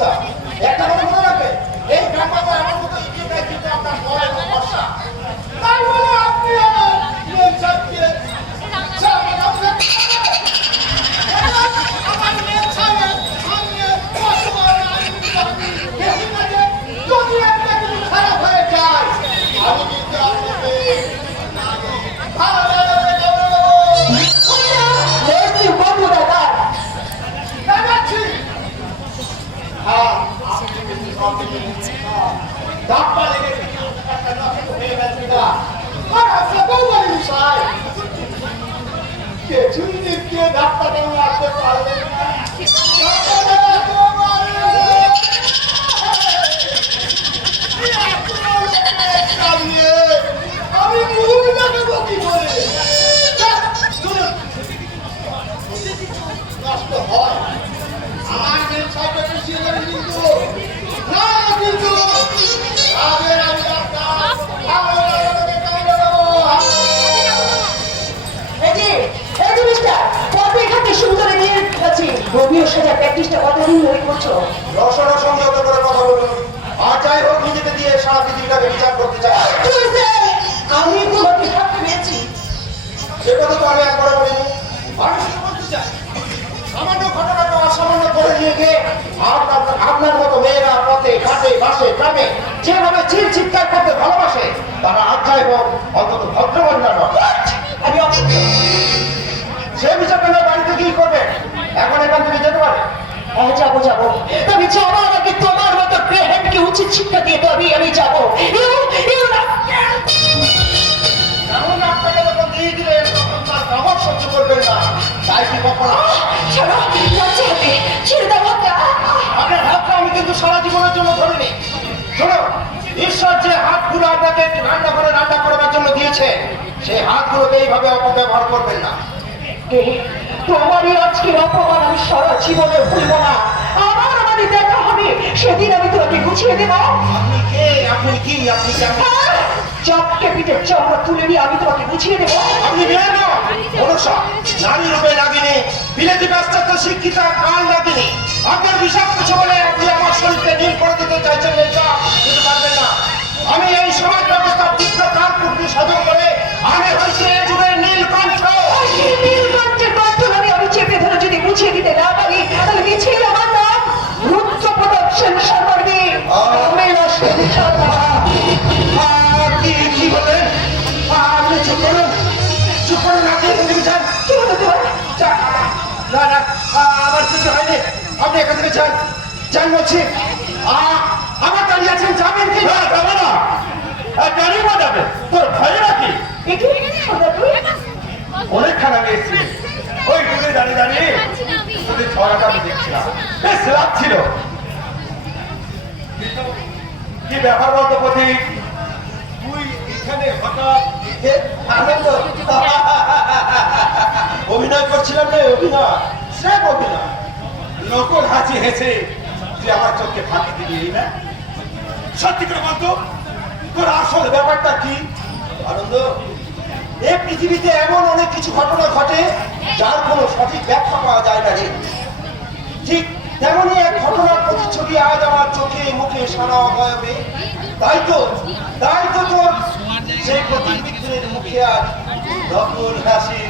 আচ্ছা একটা কথা মনে রাখবে, এই গ্রাম বাংলার আমার মতো ইডিয়েট কিন্তু আপনার ভয় এবং ভরসা। তাই বলে আপনি আমার মেম সাহেবকে আমার মেম সাহেব সামনে যদি একটা কিছু খারাপ হয়ে যায় আমি কিন্তু আপনাকে আমি মুখটাকে বকি বলে নষ্ট হয় আমার মেয়ে সাথে পিছিয়ে যাবে কিন্তু না কিন্তু আগের আমি সংযত করে কথা বলুন আর যাই হোক নিজেকে দিয়ে সারা পৃথিবীটাকে বিচার করতে চাই আমি তোমাকে সাথে পেয়েছি সে কথা তো আমি একবার বলিনি মানুষকে বলতে চাই সামান্য ঘটনাটা অসামান্য করে নিয়ে গিয়ে আপনার মতো মেয়েরা পথে ঘাটে বাসে গ্রামে যেভাবে চিৎকার করতে ভালোবাসে তারা আজ্ঞায় হোক অন্তত ভদ্রবন্যা নয় আমি অসুস্থ সে বিচারটা না বাড়িতে কি করবে এখন এখান থেকে যেতে পারে যাবো যাবো তবে যাওয়ার আগে তোমার মতো ব্রেহেনকে উচিত শিক্ষা দিয়ে তবে আমি যাবো এমন আপনাকে যখন দিয়ে দিলেন তখন তার খবর সহ্য করবেন না তাই কি কখনো ছাড়ো লজ্জা হবে ছেড়ে দাও হাতটা আপনার হাতটা আমি কিন্তু সারা জীবনের জন্য ধরিনি শোনো ঈশ্বর যে হাতগুলো আপনাকে রান্নাঘরে রান্না করবার জন্য দিয়েছে সেই হাতগুলোকে এইভাবে অপব্যবহার করবেন না তোমারই আজকের অপমান আমি সারা জীবনে ভুলব না আবার আমাদের দেখা হবে সেদিন আমি তোমাকে গুছিয়ে দেব আপনি কে আপনি কি আপনি কেমন চপকে পিঠের চামড়া তুলে নিয়ে আমি তোমাকে গুছিয়ে দেব আপনি বের না মনুষ্য নারী রূপে লাগিনি বিলেতি পাশ্চাত্য শিক্ষিতা কাল লাগিনি আপনার বিষাক্ত বলে আপনি আমার শরীরকে নীল করে দিতে চাইছেন এটা কিন্তু পারবেন না আমি এই সমাজ ব্যবস্থার তীব্র প্রাণ পূর্তি সাধন করে আমি হয়েছে এই যুগের নীলকণ্ঠ নীলকণ্ঠের কণ্ঠনামে আমি চেপে ধরে যদি গুছিয়ে দিতে না পারি তাহলে মিছিল আমার নাম রুদ্র প্রদর্শন সর্বর্ণী কি বলেন আপনি চুপ করুন আপনি চান কি হলো তোমার না না আমার কিছু হয়নি আপনি এখান থেকে যান যান বলছি আমার দাঁড়িয়ে আছেন যাবেন কি না যাবে না গাড়ি বাজাবে তোর ভয় নাকি অনেকক্ষণ আগে এসেছি ওই দূরে দাঁড়িয়ে দাঁড়িয়ে তোদের ছড়াটা আমি দেখছিলাম বেশ রাত ছিল কি ব্যাপার বলতো প্রতীক তুই এখানে হঠাৎ আনন্দ অভিনয় করছিলাম না অভিনয় স্রেফ অভিনয় লোকর হাসি হেসে তুই আমার চোখকে ফাঁকি দিবি না সত্যি করে বলতো তোর আসল ব্যাপারটা কি আনন্দ এই পৃথিবীতে এমন অনেক কিছু ঘটনা ঘটে যার কোনো সঠিক ব্যাখ্যা পাওয়া যায় না রে ঠিক তেমনই এক ঘটনার প্রতিচ্ছবি আজ আমার চোখে মুখে সারা অবয়বে তাই তো তোর সেই প্রতিবিদ্যুতের মুখে আজ নকল হাসি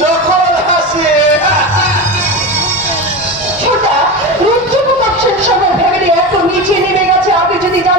নকল